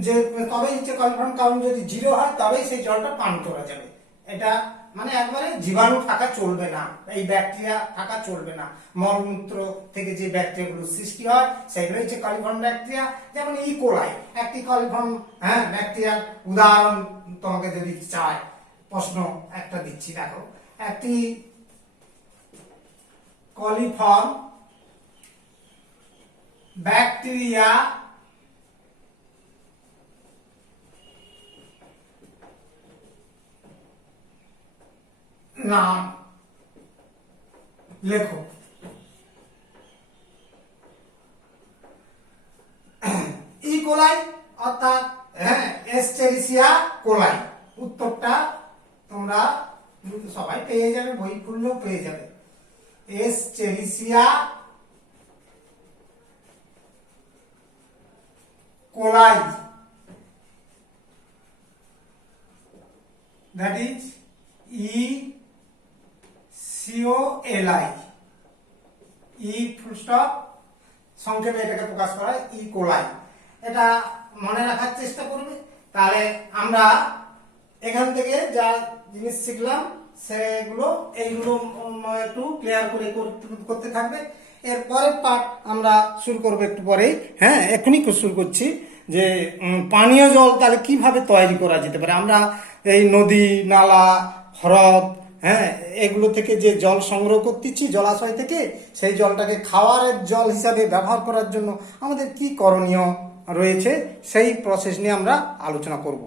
যে তবেই হচ্ছে কলিফর্ম কাউন্ট যদি 0 হয় তবেই সেই জলটা পান করা যাবে। এটা মানে একবারে জীবাণু থাকা চলবে না, এই ব্যাকটেরিয়া থাকা চলবে না। মলমূত্র থেকে যে ব্যাকটেরিয়াগুলো সৃষ্টি হয় সেগুলো হচ্ছে কলিফর্ম ব্যাকটেরিয়া। যেমন ইকোলাই একটি কলিফর্ম ব্যাকটেরিয়ার উদাহরণ তোমাকে যদি চায়, প্রশ্ন একটা দিচ্ছি, দেখো একটি কলিফর্ম ব্যাকটেরিয়া নাম লেখো। ইকোলাই অর্থাৎ এস্টেরিসিয়া কোলাই। উত্তরটা তোমরা সবাই পেয়ে যাবে, বই খুললেও পেয়ে যাবে। এস্টেরিসিয়া কোলাই, that is ECOLI, E full stop সংক্ষেপে এটাকে প্রকাশ করা হয় ইকোলাই। এটা মনে রাখার চেষ্টা করবে। তাহলে আমরা এখান থেকে যা জিনিস শিখলাম সেগুলো এইগুলো একটু ক্লিয়ার করে করতে থাকবে। এর পরের পার্ট আমরা শুরু করবো একটু পরেই। হ্যাঁ, এখনই শুরু করছি যে পানীয় জল তাহলে কিভাবে তৈরি করা যেতে পারে। আমরা এই নদী, নালা, হ্রদ, এগুলো থেকে যে জল সংগ্রহ করতেছি জলাশয় থেকে, সেই জলটাকে খাওয়ার জল হিসাবে ব্যবহার করার জন্য আমাদের কি করণীয় রয়েছে সেই প্রসেস নিয়ে আমরা আলোচনা করব।